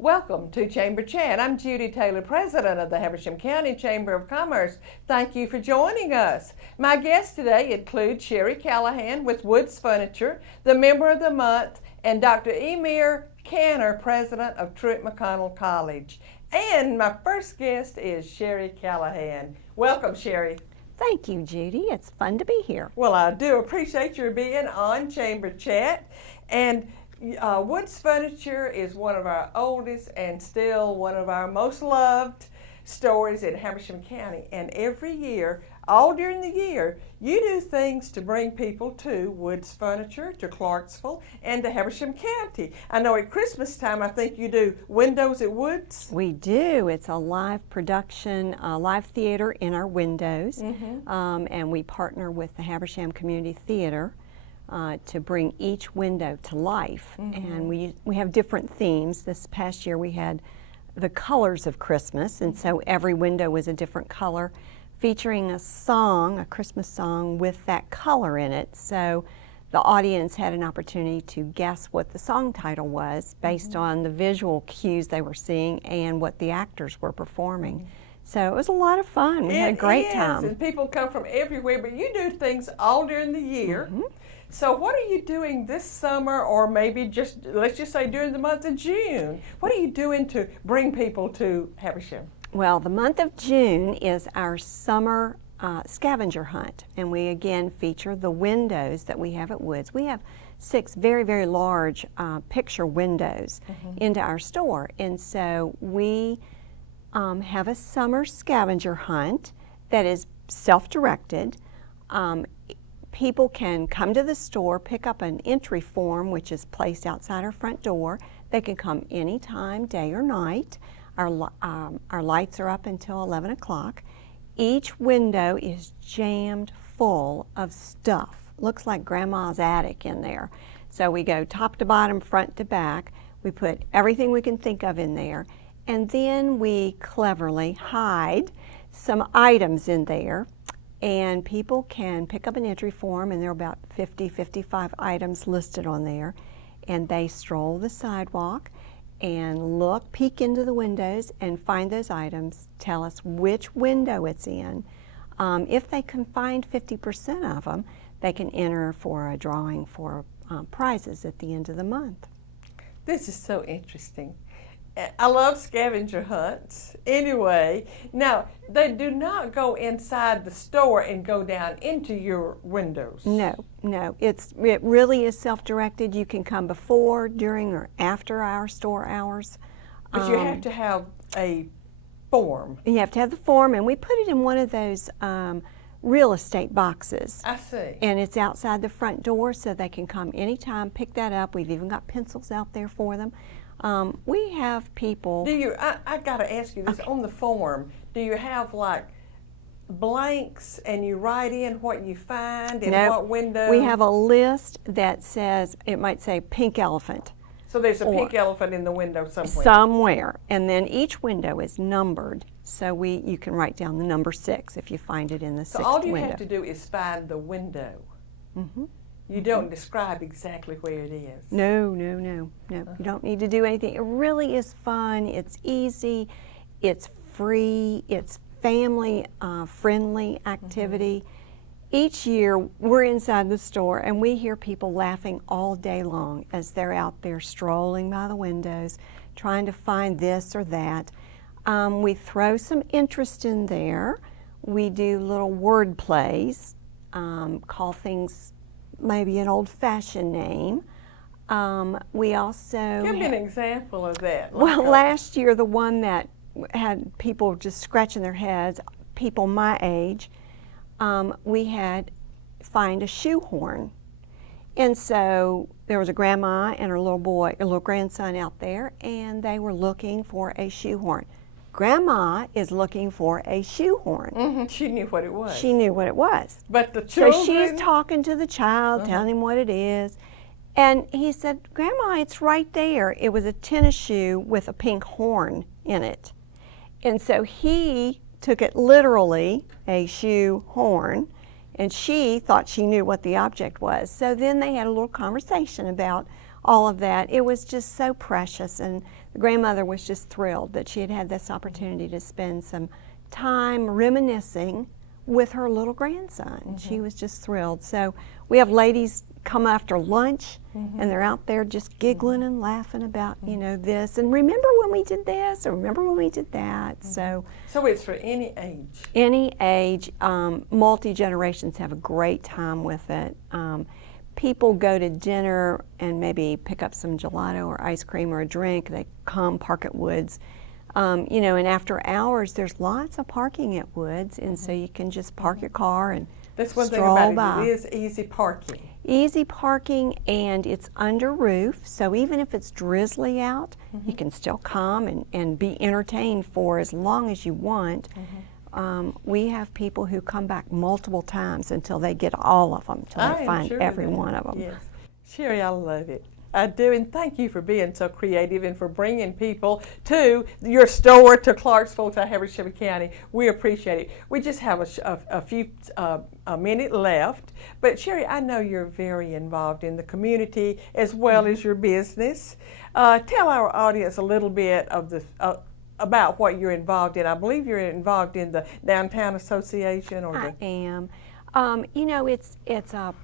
Welcome to Chamber Chat. I'm Judy Taylor, President of the Habersham County Chamber of Commerce. Thank you for joining us. My guests today include Sherry Callahan with Woods Furniture, the Member of the Month, and Dr. Emir Canner, President of Truett McConnell College. And my first guest is Sherry Callahan. Welcome, Sherry. Thank you, Judy. It's fun to be here. Well, I do appreciate your being on Chamber Chat. And Woods Furniture is one of our oldest and still one of our most loved stores in Habersham County. And every year, all during the year, you do things to bring people to Woods Furniture, to Clarksville, and to Habersham County. I know at Christmas time, I think you do Windows at Woods. We do. It's a live production, live theater in our windows. And we partner with the Habersham Community Theater to bring each window to life. And we have different themes. This past year we had the colors of Christmas, and so every window was a different color, featuring a song, a Christmas song with that color in it. So the audience had an opportunity to guess what the song title was based on the visual cues they were seeing and what the actors were performing. So it was a lot of fun. We had a great time. And people come from everywhere, but you do things all during the year. So what are you doing this summer, or maybe just, let's just say during the month of June? What are you doing to bring people to Habersham? Well, the month of June is our summer scavenger hunt, and we again feature the windows that we have at Woods. We have 6 very, very large picture windows into our store, and so we have a summer scavenger hunt that is self-directed. People can come to the store, pick up an entry form, which is placed outside our front door. They can come anytime, day or night. Our lights are up until 11 o'clock. Each window is jammed full of stuff. Looks like Grandma's attic in there. So we go top to bottom, front to back. We put everything we can think of in there. And then we cleverly hide some items in there. And people can pick up an entry form, and there are about 50, 55 items listed on there. And they stroll the sidewalk and look, peek into the windows and find those items, tell us which window it's in. If they can find 50% of them, they can enter for a drawing for prizes at the end of the month. This is so interesting. I love scavenger hunts. Anyway, now they do not go inside the store and go down into your windows. No. It really is self-directed. You can come before, during, or after our store hours. But you have to have a form. You have to have the form, and we put it in one of those real estate boxes. I see. And it's outside the front door, so they can come anytime, pick that up. We've even got pencils out there for them. We have people. I got to ask you this, on the form, do you have like blanks and you write in what you find and what window? We have a list that says, it might say pink elephant. So there's a pink elephant in the window somewhere. Somewhere. And then each window is numbered, so you can write down the number 6 if you find it in the 6th window. So all you have to do is find the window. You don't describe exactly where it is. No. You don't need to do anything. It really is fun. It's easy. It's free. It's family friendly activity. Each year we're inside the store and we hear people laughing all day long as they're out there strolling by the windows trying to find this or that. We throw some interest in there. We do little word plays, call things maybe an old-fashioned name. We also give me an example of that. Well, last year the one that had people just scratching their heads, people my age, we had find a shoehorn. And so there was a grandma and her little boy, a little grandson out there, and they were looking for a shoehorn. Grandma is looking for a shoehorn. She knew what it was. She knew what it was. But the children? So she's talking to the child, telling him what it is. And he said, Grandma, it's right there. It was a tennis shoe with a pink horn in it. And so he took it literally, a shoe horn, and she thought she knew what the object was. So then they had a little conversation about all of that. It was just so precious, and the grandmother was just thrilled that she had had this opportunity to spend some time reminiscing with her little grandson. She was just thrilled. So we have ladies come after lunch, and they're out there just giggling and laughing about, you know, this, and remember when we did this, or remember when we did that. So it's for any age. any age, multi-generations have a great time with it. People go to dinner and maybe pick up some gelato or ice cream or a drink. They come, park at Woods. You know, and after hours, there's lots of parking at Woods, and so you can just park your car and That's one thing stroll about by. it. It is easy parking. Easy parking, and it's under roof, so even if it's drizzly out, you can still come and be entertained for as long as you want. We have people who come back multiple times until they get all of them, until I they am find sure every of that. one of them. Yes. Sherry, I love it. I do, and thank you for being so creative and for bringing people to your store, to Clarksville, to Habersham County. We appreciate it. We just have a minute left, but Sherry, I know you're very involved in the community as well as your business. Tell our audience a little bit of the about what you're involved in. I believe you're involved in the Downtown Association, or I am. You know, it's a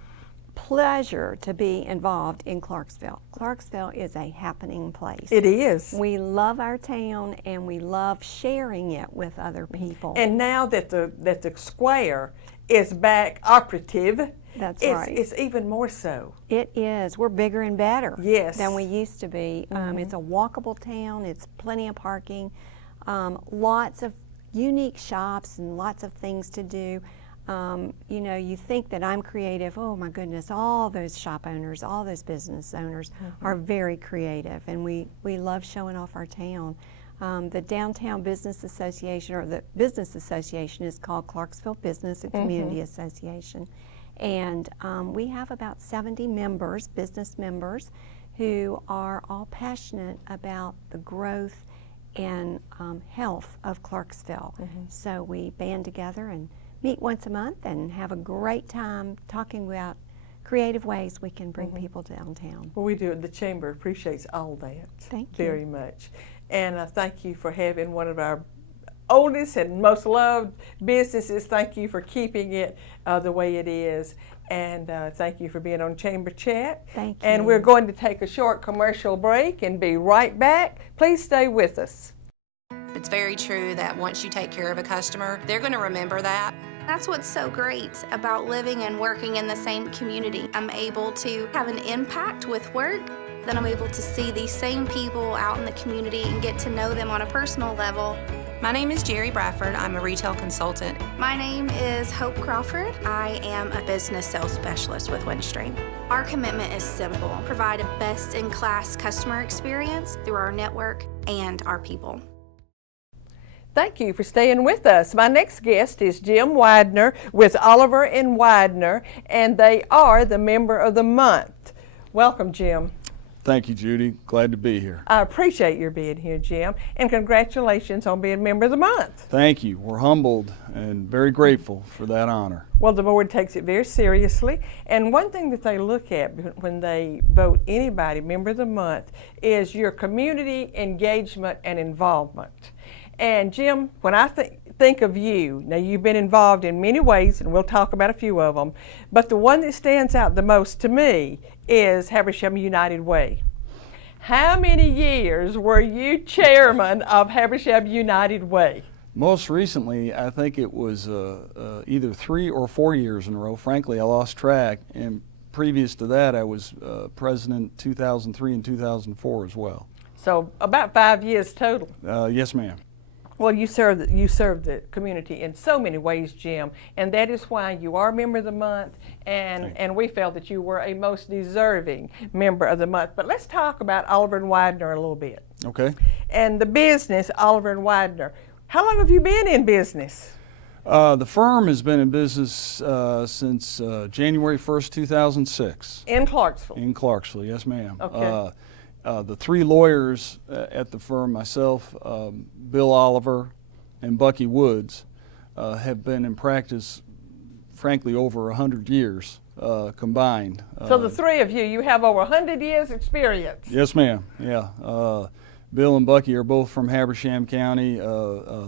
pleasure to be involved in Clarksville. Clarksville is a happening place. It is. We love our town, and we love sharing it with other people. And now that the square is back operative, That's it's, right. it's even more so. It is. We're bigger and better Yes. than we used to be. It's a walkable town. It's plenty of parking, lots of unique shops and lots of things to do. You know, you think that I'm creative. Oh my goodness, all those shop owners, all those business owners are very creative, and we love showing off our town. The Downtown Business Association, or the Business Association, is called Clarksville Business and Community Association. And we have about 70 members, business members, who are all passionate about the growth and health of Clarksville. So we band together and meet once a month and have a great time talking about creative ways we can bring people downtown. Well, we do. The Chamber appreciates all that. Thank you. Very much. And thank you for having one of our oldest and most loved businesses. Thank you for keeping it the way it is. And thank you for being on Chamber Chat. Thank you. And we're going to take a short commercial break and be right back. Please stay with us. It's very true that once you take care of a customer, they're going to remember that. That's what's so great about living and working in the same community. I'm able to have an impact with work, then I'm able to see these same people out in the community and get to know them on a personal level. My name is Jerry Bradford. I'm a retail consultant. My name is Hope Crawford. I am a business sales specialist with Windstream. Our commitment is simple: provide a best-in-class customer experience through our network and our people. Thank you for staying with us. My next guest is Jim Widener with Oliver and Widener, and they are the Member of the Month. Welcome, Jim. Thank you, Judy. Glad to be here. I appreciate your being here, Jim, and congratulations on being Member of the Month. Thank you. We're humbled and very grateful for that honor. Well, the board takes it very seriously, and one thing that they look at when they vote anybody Member of the Month is your community engagement and involvement. And Jim, when I think of you, now you've been involved in many ways, and we'll talk about a few of them, but the one that stands out the most to me is Habersham United Way. How many years were you chairman of Habersham United Way? Most recently, I think it was either 3 or 4 years in a row. Frankly, I lost track. And previous to that, I was president 2003 and 2004 as well. So about 5 years total. Yes, ma'am. Well, you serve the community in so many ways, Jim, and that is why you are Member of the Month, and we felt that you were a most deserving Member of the Month. But let's talk about Oliver and Widener a little bit. Okay. And the business, Oliver and Widener. How long have you been in business? The firm has been in business since January 1st, 2006. In Clarksville. In Clarksville, yes, ma'am. Okay. The 3 lawyers at the firm, myself, Bill Oliver, and Bucky Woods, have been in practice frankly, over 100 years combined. So the three of you have over 100 years experience. Yes, ma'am. Yeah. Bill and Bucky are both from Habersham County.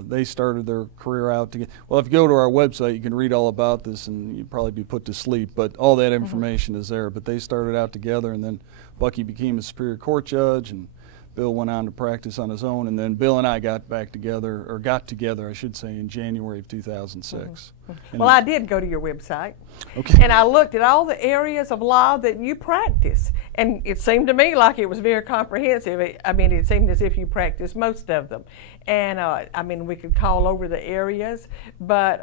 They started their career out together. Well, if you go to our website, you can read all about this, and you'd probably be put to sleep. But all that information is there. But they started out together, and then Bucky became a Superior Court judge, and Bill went on to practice on his own. And then Bill and I got together, I should say, in January of 2006. Well, I did go to your website, Okay. and I looked at all the areas of law that you practice, and it seemed to me like it was very comprehensive. It seemed as if you practiced most of them, and we could call over the areas, but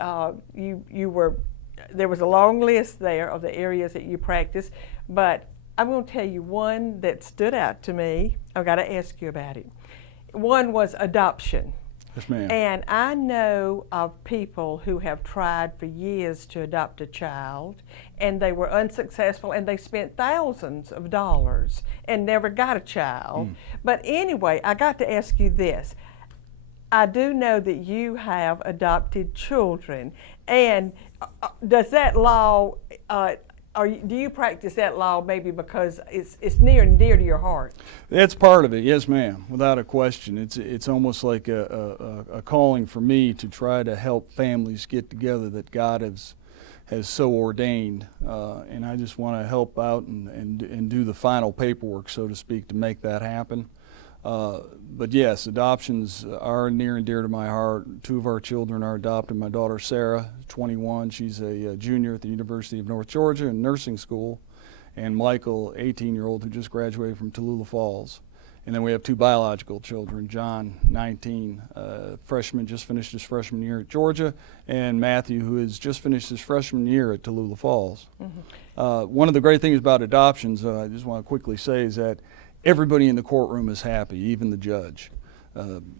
there was a long list there of the areas that you practice, but I'm going to tell you one that stood out to me. I've got to ask you about it. One was adoption. Yes, ma'am. And I know of people who have tried for years to adopt a child, and they were unsuccessful, and they spent thousands of dollars and never got a child. But anyway, I got to ask you this. I do know that you have adopted children, and does that law, do you practice that law maybe because it's near and dear to your heart? That's part of it, yes, ma'am, without a question. It's almost like a calling for me to try to help families get together that God has so ordained, and I just want to help out and do the final paperwork, so to speak, to make that happen. But yes, adoptions are near and dear to my heart. Two of our children are adopted. My daughter Sarah, 21, she's a junior at the University of North Georgia in nursing school, and Michael, 18-year-old, who just graduated from Tallulah Falls. And then we have two biological children, John, 19, freshman, just finished his freshman year at Georgia, and Matthew, who has just finished his freshman year at Tallulah Falls. One of the great things about adoptions, I just want to quickly say, is that everybody in the courtroom is happy, even the judge,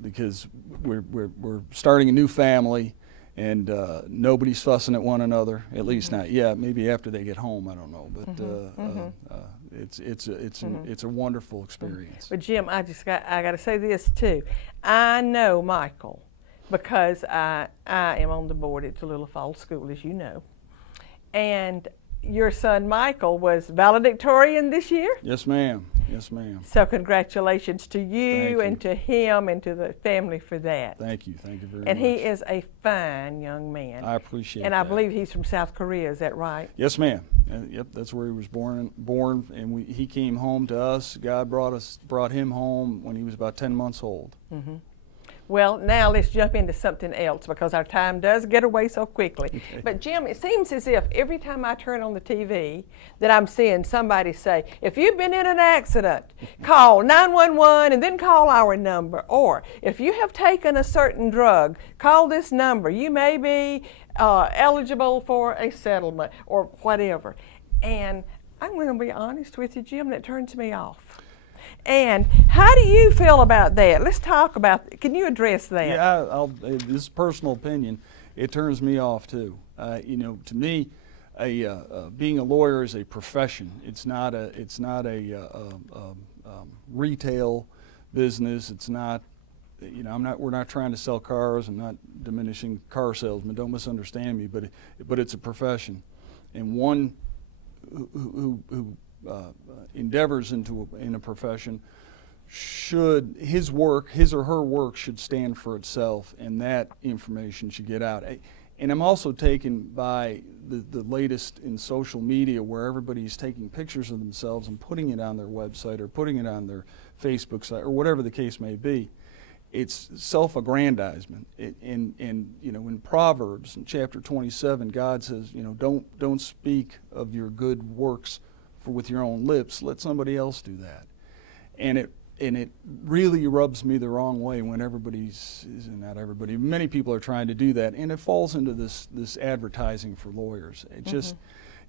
because we're starting a new family, and nobody's fussing at one another. At least not yet. Maybe after they get home, I don't know. But it's a wonderful experience. But Jim, I got to say this too. I know Michael because I am on the board at Tallulah Falls School, as you know, and your son Michael was valedictorian this year. Yes, ma'am. Yes, ma'am. So congratulations to you, Thank and to him and to the family for that. Thank you. Thank you very much. And he is a fine young man. I appreciate and that. I believe he's from South Korea, is that right? Yes, ma'am. Yep, that's where he was born, and he came home to us. God brought him home when he was about 10 months old. Well, now let's jump into something else because our time does get away so quickly. Okay. But Jim, it seems as if every time I turn on the TV that I'm seeing somebody say, if you've been in an accident, call 911 and then call our number. Or if you have taken a certain drug, call this number. You may be eligible for a settlement or whatever. And I'm going to be honest with you, Jim, that turns me off. And how do you feel about that? Let's talk about, can you address that? Yeah, this is personal opinion. It turns me off too. To me, being a lawyer is a profession. It's not a retail business. It's not, we're not trying to sell cars. I'm not diminishing car salesmen. Don't misunderstand me. But it's a profession, and one who endeavors in a profession should, his or her work should stand for itself, and that information should get out. And I'm also taken by the latest in social media, where everybody's taking pictures of themselves and putting it on their website or putting it on their Facebook site or whatever the case may be. It's self-aggrandizement. In Proverbs, in chapter 27, God says, don't speak of your good works with your own lips. Let somebody else do that. And it really rubs me the wrong way when not everybody, many people are trying to do that, and it falls into this advertising for lawyers. It just,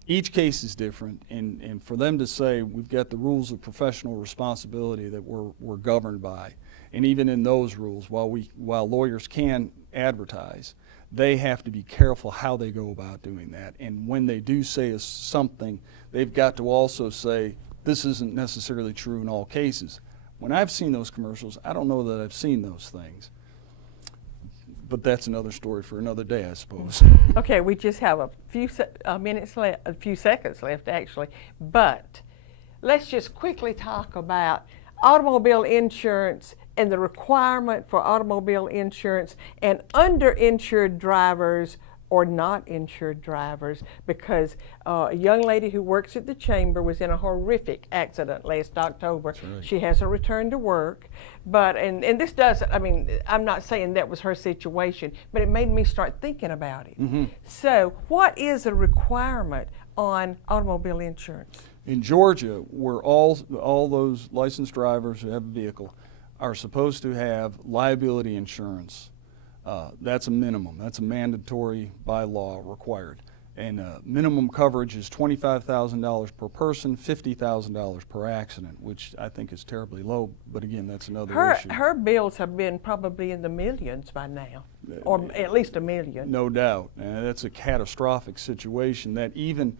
each case is different, and for them to say we've got the rules of professional responsibility that we're governed by, and even in those rules, while lawyers can advertise, they have to be careful how they go about doing that. And when they do say something, they've got to also say, this isn't necessarily true in all cases. When I've seen those commercials, I don't know that I've seen those things. but that's another story for another day, I suppose. Okay, we just have a few minutes left, a few seconds left actually, but let's just quickly talk about automobile insurance and the requirement for automobile insurance and underinsured drivers or not insured drivers, because a young lady who works at the chamber was in a horrific accident last October. right. She hasn't returned to work, but and this doesn't, I mean, I'm not saying that was her situation, but it made me start thinking about it. So what is a requirement on automobile insurance? In Georgia, where all those licensed drivers who have a vehicle are supposed to have liability insurance. That's a minimum. That's a mandatory by law required. And minimum coverage is $25,000 per person, $50,000 per accident, which I think is terribly low. But again, that's another issue. Her bills have been probably in the millions by now, or at least $1 million. No doubt. And that's a catastrophic situation that even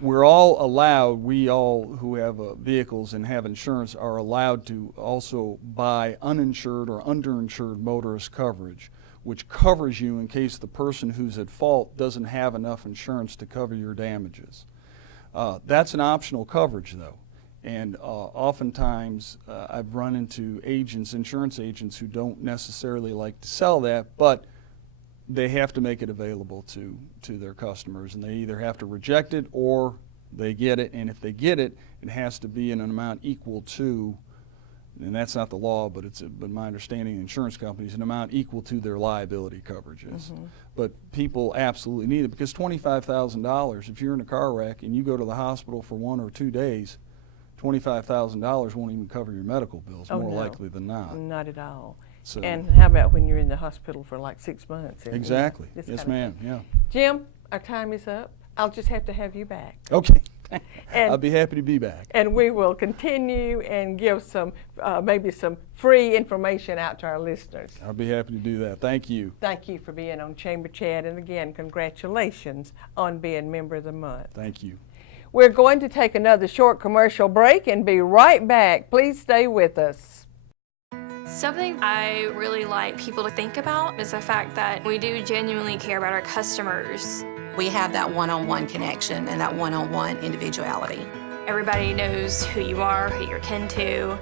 we're all allowed, we all who have vehicles and have insurance are allowed to also buy uninsured or underinsured motorist coverage, which covers you in case the person who's at fault doesn't have enough insurance to cover your damages. That's an optional coverage though. And oftentimes I've run into agents, insurance agents, who don't necessarily like to sell that, but they have to make it available to their customers, and they either have to reject it or they get it, and if they get it, it has to be in an amount equal to, and that's not the law, but but my understanding of insurance companies, an amount equal to their liability coverages. But people absolutely need it, because $25,000, if you're in a car wreck and you go to the hospital for 1 or 2 days, $25,000 won't even cover your medical bills, more no. likely than not. Not at all. So, And how about when you're in the hospital for like 6 months? and exactly. this Yes, kind of ma'am. thing? Yeah. Jim, our time is up. I'll just have to have you back. Okay. And- I'll be happy to be back. And we will continue and give some, maybe some free information out to our listeners. I'll be happy to do that. Thank you. Thank you for being on Chamber Chat, and again, congratulations on being Member of the Month. Thank you. We're going to take another short commercial break and be right back. Please stay with us. Something I really like people to think about is the fact that we do genuinely care about our customers. We have that one-on-one connection and that one-on-one individuality. Everybody knows who you are, who you're kin to.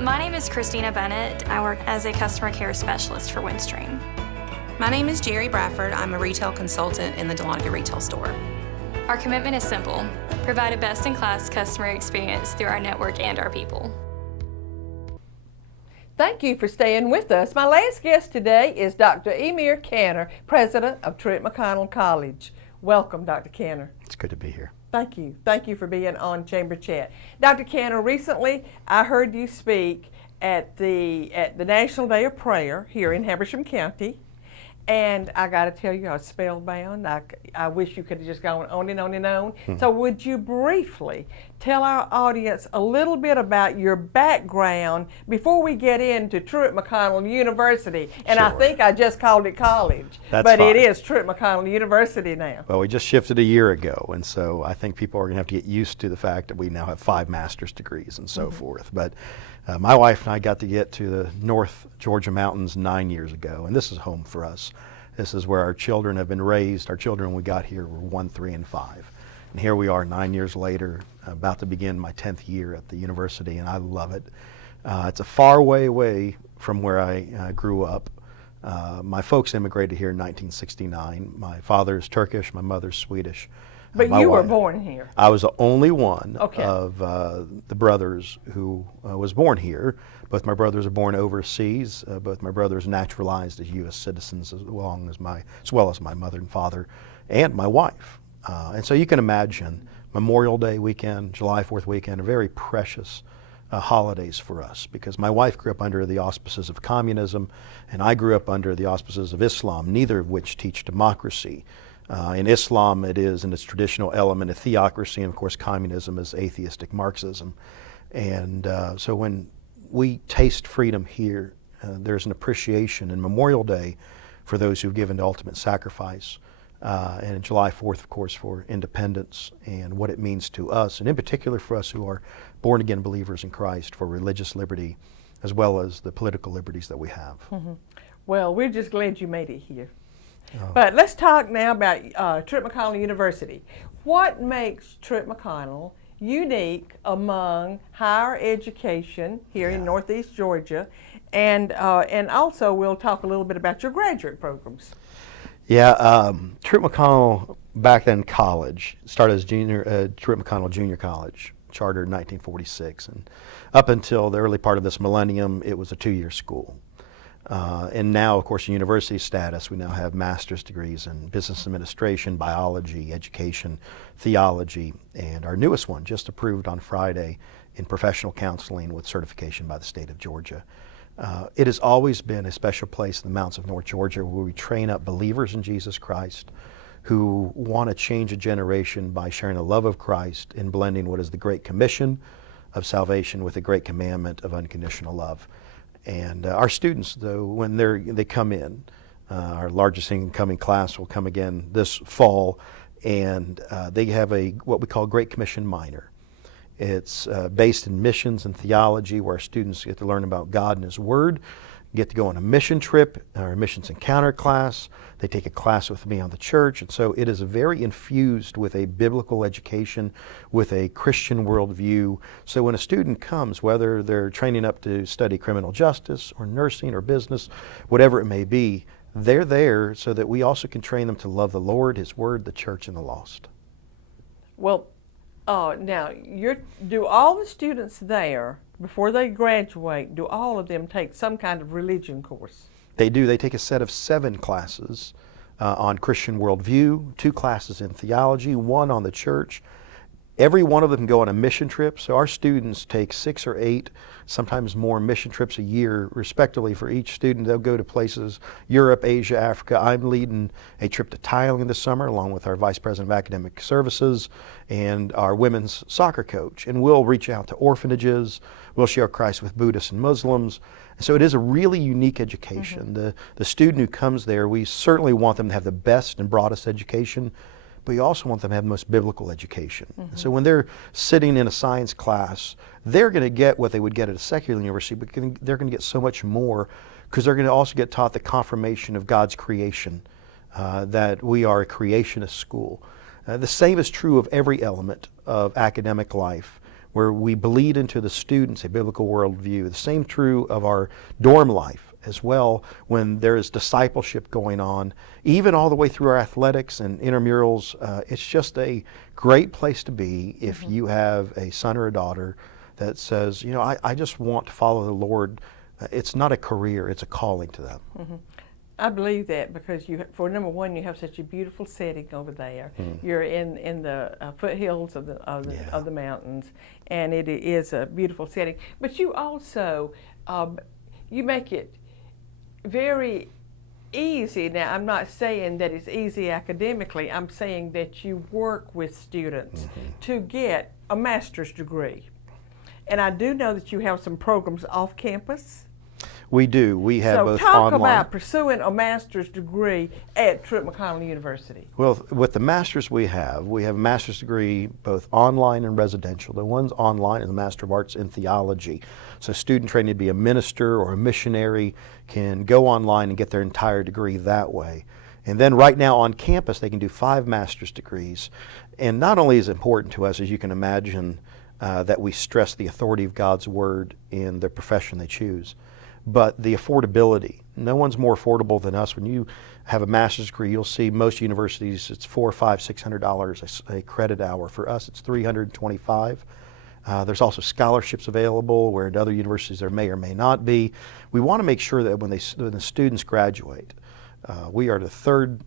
My name is Christina Bennett. I work as a customer care specialist for Windstream. My name is Jerry Bradford. I'm a retail consultant in the Dahlonega retail store. Our commitment is simple: provide a best-in-class customer experience through our network and our people. Thank you for staying with us. My last guest today is Dr. Emir Canner, president of Truett McConnell College. Welcome, Dr. Canner. It's good to be here. Thank you. Thank you for being on Chamber Chat. Dr. Canner, recently I heard you speak at the National Day of Prayer here in Habersham County. And I got to tell you, I was spellbound. I wish you could have just gone on and on and on. So would you briefly tell our audience a little bit about your background before we get into Truett McConnell University? And I Sure. think I just called it college, That's but fine. it is Truett McConnell University now. Well, we just shifted a year ago, and so I think people are going to have to get used to the fact that we now have 5 master's degrees and so forth. But my wife and I got to get to the North Georgia mountains 9 years ago, and this is home for us. This is where our children have been raised. Our children, when we got here, were 1, 3, and 5. And here we are 9 years later, about to begin my 10th year at the university, and I love it. It's a far way away from where I grew up. My folks immigrated here in 1969. My father is Turkish, my mother's Swedish. But My you were wife- born here. I was the only one Okay. of the brothers who was born here. Both my brothers are born overseas. Both my brothers naturalized as U.S. citizens, as well as my mother and father, and my wife. And so you can imagine Memorial Day weekend, July 4th weekend, are very precious holidays for us, because my wife grew up under the auspices of communism, and I grew up under the auspices of Islam, neither of which teach democracy. In Islam, it is in its traditional element a theocracy, and of course communism is atheistic Marxism. And so when we taste freedom here, there's an appreciation in Memorial Day for those who've given the ultimate sacrifice, and in July 4th, of course, for independence and what it means to us, and in particular for us who are born-again believers in Christ, for religious liberty, as well as the political liberties that we have. Well, we're just glad you made it here. But let's talk now about Trip McConnell University. What makes Trip McConnell unique among higher education here in Northeast Georgia? And also we'll talk a little bit about your graduate programs. Yeah, Trip McConnell, back then college, started as Trip McConnell Junior College, chartered in 1946. And up until the early part of this millennium, it was a 2-year school. And now, of course, university status, we now have master's degrees in business administration, biology, education, theology, and our newest one, just approved on Friday, in professional counseling with certification by the state of Georgia. It has always been a special place in the mountains of North Georgia where we train up believers in Jesus Christ who want to change a generation by sharing the love of Christ and blending what is the Great Commission of salvation with the Great Commandment of unconditional love. And our students, though, when they come in, our largest incoming class will come again this fall, and they have what we call Great Commission minor. It's based in missions and theology, where our students get to learn about God and His Word, get to go on a mission trip, or a missions encounter class. They take a class with me on the church, and so it is very infused with a biblical education, with a Christian worldview. So when a student comes, whether they're training up to study criminal justice or nursing or business, whatever it may be, they're there so that we also can train them to love the Lord, His Word, the church, and the lost. Well, now, do all the students there, before they graduate, do all of them take some kind of religion course? They do. They take a set of 7 classes on Christian worldview, 2 classes in theology, 1 on the church. Every one of them go on a mission trip, so our students take 6 or 8, sometimes more mission trips a year, respectively, for each student. They'll go to places, Europe, Asia, Africa. I'm leading a trip to Thailand this summer, along with our Vice President of Academic Services and our women's soccer coach. And we'll reach out to orphanages, we'll share Christ with Buddhists and Muslims. And so it is a really unique education. Mm-hmm. The student who comes there, we certainly want them to have the best and broadest education, but you also want them to have the most biblical education. Mm-hmm. So when they're sitting in a science class, they're going to get what they would get at a secular university, but they're going to get so much more, because they're going to also get taught the confirmation of God's creation, that we are a creationist school. The same is true of every element of academic life, where we bleed into the students a biblical worldview. The same true of our dorm life as well, when there is discipleship going on, even all the way through our athletics and intramurals. It's just a great place to be if you have a son or a daughter that says, you know, I just want to follow the Lord. It's not a career, it's a calling to them. Mm-hmm. I believe that, because for number one, you have such a beautiful setting over there. You're in the foothills of the mountains, and it is a beautiful setting. But you also you make it very easy. Now, I'm not saying that it's easy academically. I'm saying that you work with students to get a master's degree. And I do know that you have some programs off campus. We do. We have both online. So talk online. about pursuing a master's degree at Trip McConnell University. Well, with the masters we have a master's degree both online and residential. The one's online is a Master of Arts in Theology. So a student training to be a minister or a missionary can go online and get their entire degree that way. And then right now on campus they can do 5 master's degrees. And not only is it important to us, as you can imagine, that we stress the authority of God's Word in the profession they choose, but the affordability. No one's more affordable than us. When you have a master's degree, you'll see most universities, it's $400, $500, $600 a credit hour. For us, it's $325. There's also scholarships available, where at other universities there may or may not be. We want to make sure that when the students graduate, we are the 3rd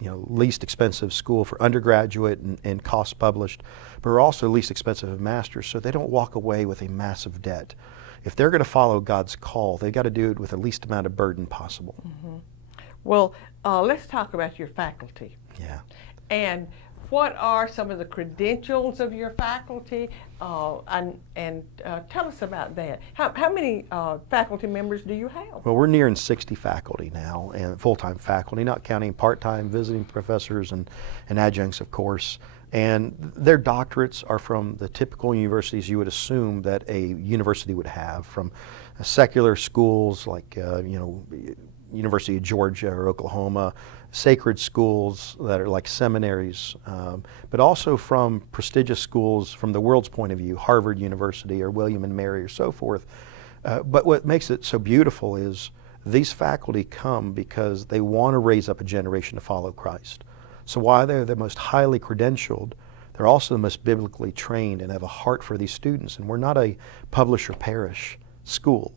least expensive school for undergraduate and costs published, but we're also least expensive of masters, so they don't walk away with a massive debt. If they're going to follow God's call, they've got to do it with the least amount of burden possible. Mm-hmm. Well, let's talk about your faculty. Yeah. And what are some of the credentials of your faculty? And tell us about that. How many faculty members do you have? Well, we're nearing 60 faculty now, and full-time faculty, not counting part-time visiting professors and adjuncts, of course. And their doctorates are from the typical universities you would assume that a university would have, from secular schools like University of Georgia or Oklahoma, sacred schools that are like seminaries, but also from prestigious schools from the world's point of view, Harvard University or William and Mary or so forth. But what makes it so beautiful is these faculty come because they want to raise up a generation to follow Christ. So while they're the most highly credentialed, they're also the most biblically trained and have a heart for these students. And we're not a publish or perish school.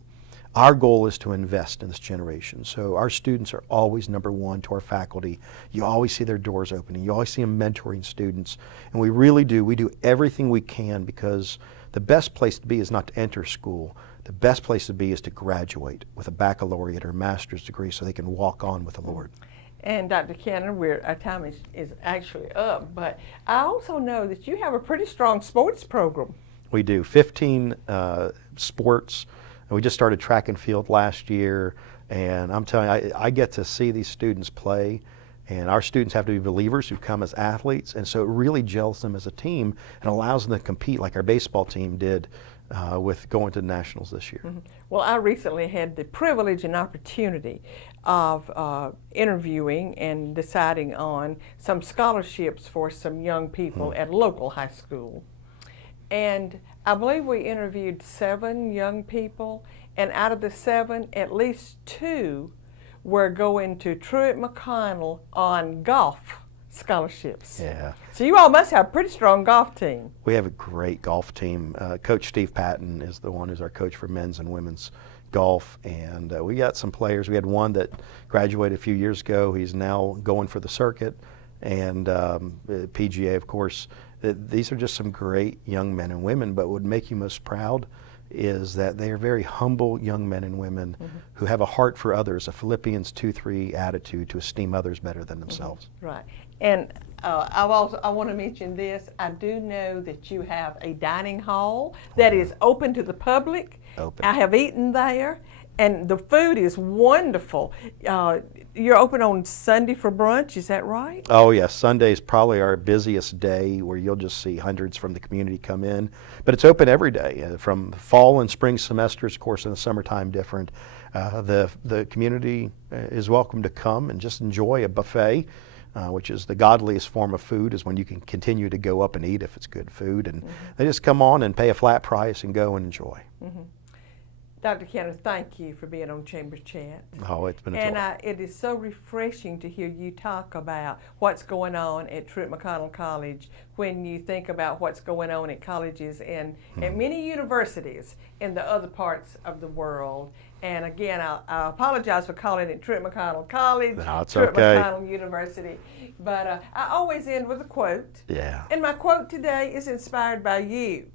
Our goal is to invest in this generation. So our students are always number one to our faculty. You always see their doors opening. You always see them mentoring students. And we really do. We do everything we can, because the best place to be is not to enter school. The best place to be is to graduate with a baccalaureate or a master's degree so they can walk on with the Lord. And Dr. Cannon, our time is actually up, but I also know that you have a pretty strong sports program. We do 15 sports. And we just started track and field last year, and I'm telling you, I get to see these students play, and our students have to be believers who come as athletes, and so it really gels them as a team and allows them to compete like our baseball team did with going to the Nationals this year. Mm-hmm. Well, I recently had the privilege and opportunity of interviewing and deciding on some scholarships for some young people at a local high school. And I believe we interviewed 7 young people, and out of the 7, at least 2 were going to Truett McConnell on golf scholarships. Yeah. So you all must have a pretty strong golf team. We have a great golf team. Coach Steve Patton is the one who's our coach for men's and women's golf, and we got some players. We had one that graduated a few years ago. He's now going for the circuit, and PGA, of course. These are just some great young men and women, but what would make you most proud is that they are very humble young men and women who have a heart for others, a Philippians 2:3 attitude to esteem others better than themselves. Right. And I want to mention this. I do know that you have a dining hall that is open to the public. Open. I have eaten there, and the food is wonderful. You're open on Sunday for brunch, is that right? Oh yes, Sunday is probably our busiest day, where you'll just see hundreds from the community come in. But it's open every day, from fall and spring semesters. Of course, in the summertime, different. The community is welcome to come and just enjoy a buffet, which is the godliest form of food, is when you can continue to go up and eat if it's good food. And they just come on and pay a flat price and go and enjoy. Dr. Cannon, thank you for being on Chambers Chat. Oh, it's been a joy. And it is so refreshing to hear you talk about what's going on at Truett McConnell College when you think about what's going on at colleges and at many universities in the other parts of the world. And again, I apologize for calling it Truett McConnell College, No, it's Truett okay. McConnell University. But I always end with a quote. Yeah. And my quote today is inspired by you.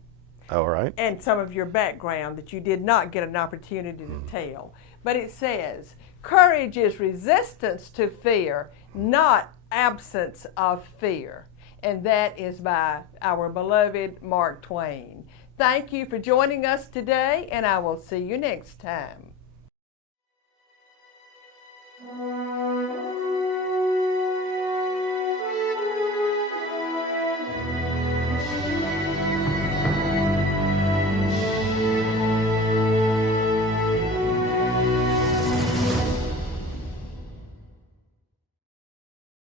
All right. And some of your background that you did not get an opportunity to tell. But it says, courage is resistance to fear, not absence of fear. And that is by our beloved Mark Twain. Thank you for joining us today, and I will see you next time.